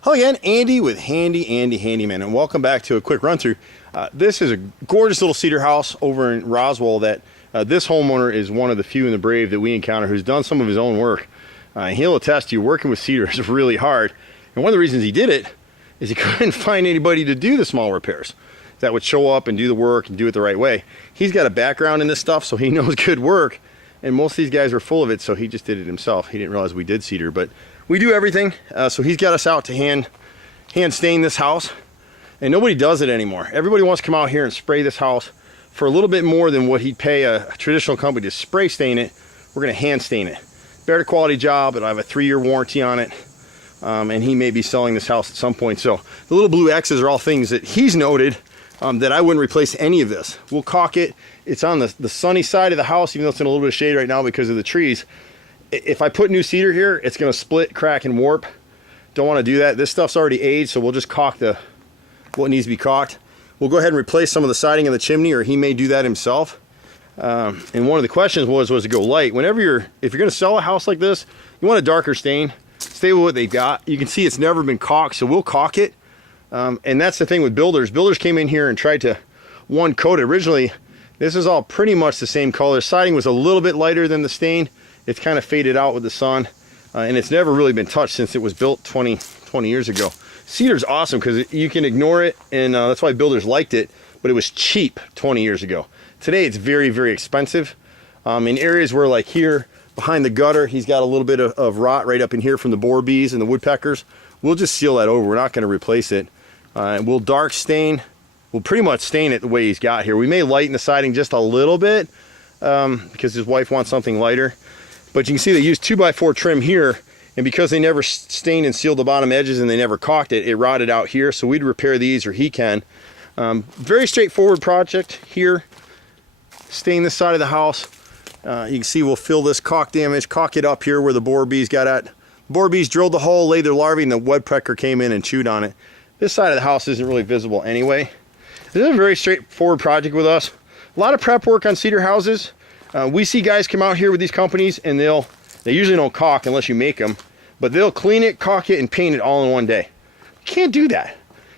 Hello again, Andy with Andy Handyman, and welcome back to a quick run through. This is a gorgeous little cedar house over in Roswell that this homeowner is one of the few and the brave that we encounter who's done some of his own work. He'll attest to you, working with cedar is really hard, and one of the reasons he did it is he couldn't find anybody to do the small repairs that would show up and do the work and do it the right way. He's got a background in this stuff, so he knows good work, and most of these guys are full of it, so he just did it himself. He didn't realize we did cedar, but we do everything. So he's got us out to hand stain this house, and nobody does it anymore. Everybody wants to come out here and spray this house for a little bit more than what he'd pay a traditional company to spray stain it. We're going to hand stain it. Better quality job. It'll have a 3-year warranty on it, and he may be selling this house at some point. So the little blue X's are all things that he's noted that I wouldn't replace any of this. We'll caulk it. It's on the sunny side of the house, even though it's in a little bit of shade right now because of the trees. If I put new cedar here, it's going to split, crack, and warp. Don't want to do that. This stuff's already aged, so we'll just caulk what needs to be caulked. We'll go ahead and replace some of the siding in the chimney, or he may do that himself. And one of the questions was to go light. If you're going to sell a house like this, you want a darker stain. Stay with what they've got. You can see it's never been caulked, so we'll caulk it. And that's the thing with builders. Builders came in here and tried to one coat it. Originally, this is all pretty much the same color. Siding was a little bit lighter than the stain. It's kind of faded out with the sun, and it's never really been touched since it was built 20 years ago. Cedar's awesome because you can ignore it, and that's why builders liked it, but it was cheap 20 years ago. Today it's very, very expensive. In areas where, like here, behind the gutter, he's got a little bit of rot right up in here from the boar bees and the woodpeckers. We'll just seal that over. We're not going to replace it. We'll dark stain. We'll pretty much stain it the way he's got here. We may lighten the siding just a little bit because his wife wants something lighter. But you can see they used 2x4 trim here, and because they never stained and sealed the bottom edges and they never caulked it, it rotted out here. So we'd repair these, or he can. Very straightforward project here. Stain this side of the house. You can see we'll fill this caulk damage, caulk it up here where the boar bees got at. Boar bees drilled the hole, laid their larvae, and the woodpecker came in and chewed on it. This side of the house isn't really visible anyway. This is a very straightforward project with us. A lot of prep work on cedar houses. We see guys come out here with these companies, and they usually don't caulk unless you make them, but they'll clean it, caulk it, and paint it all in one day. You can't do that.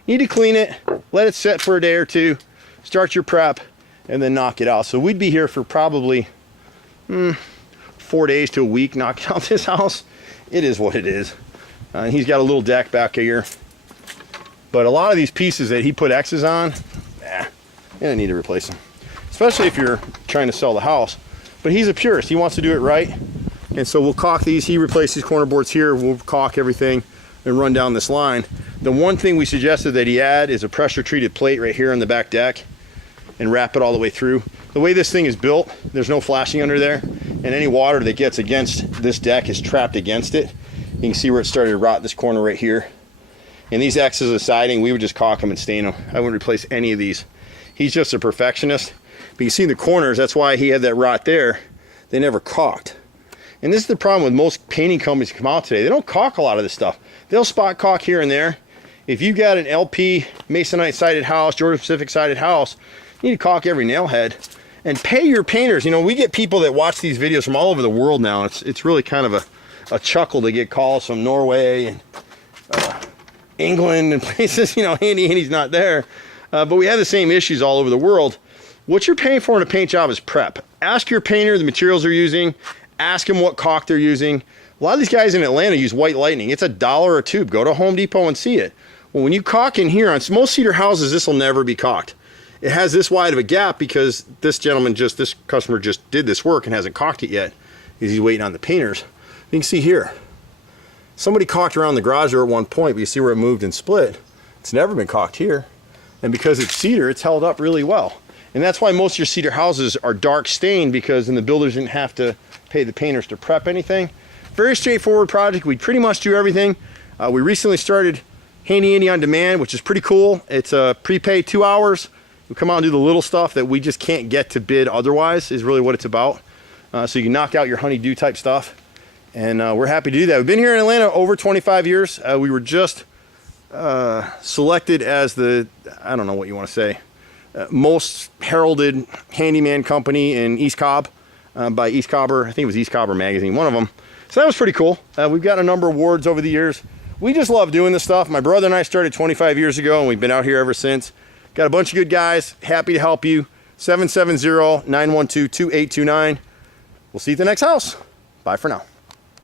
You need to clean it, let it set for a day or two, start your prep, and then knock it out. So we'd be here for probably 4 days to a week knocking out this house. It is what it is. He's got a little deck back here, but a lot of these pieces that he put X's on, you don't need to replace them, especially if you're trying to sell the house. But he's a purist. He wants to do it right. And so we'll caulk these. He replaced these corner boards here. We'll caulk everything and run down this line. The one thing we suggested that he add is a pressure treated plate right here on the back deck and wrap it all the way through. The way this thing is built, there's no flashing under there, and any water that gets against this deck is trapped against it. You can see where it started to rot, this corner right here. And these X's of siding, we would just caulk them and stain them. I wouldn't replace any of these. He's just a perfectionist. But you see in the corners, that's why he had that rot there. They never caulked. And this is the problem with most painting companies that come out today. They don't caulk a lot of this stuff. They'll spot caulk here and there. If you've got an LP Masonite sided house, Georgia Pacific sided house, you need to caulk every nail head. And pay your painters. You know, we get people that watch these videos from all over the world now. It's really kind of a chuckle to get calls from Norway and England and places, you know, Andy's not there. But we have the same issues all over the world. What you're paying for in a paint job is prep. Ask your painter the materials they're using. Ask them what caulk they're using. A lot of these guys in Atlanta use White Lightning. It's $1 a tube. Go to Home Depot and see it. Well, when you caulk in here, on most cedar houses, this will never be caulked. It has this wide of a gap because this customer just did this work and hasn't caulked it yet because he's waiting on the painters. You can see here, somebody caulked around the garage door at one point, but you see where it moved and split. It's never been caulked here. And because it's cedar, it's held up really well. And that's why most of your cedar houses are dark stained, because then the builders didn't have to pay the painters to prep anything. Very straightforward project. We pretty much do everything. We recently started Handy Andy on Demand, which is pretty cool. It's a prepaid 2 hours. We come out and do the little stuff that we just can't get to bid otherwise, is really what it's about. So you can knock out your honey-do type stuff. And we're happy to do that. We've been here in Atlanta over 25 years. We were just selected as the, I don't know what you want to say, most heralded handyman company in East Cobb by East Cobber. I think it was East Cobber magazine, one of them. So that was pretty cool. We've got a number of awards over the years. we just love doing this stuff. My brother and I started 25 years ago, and we've been out here ever since. Got a bunch of good guys, happy to help you. 770-912-2829. We'll see you at the next house. Bye for now.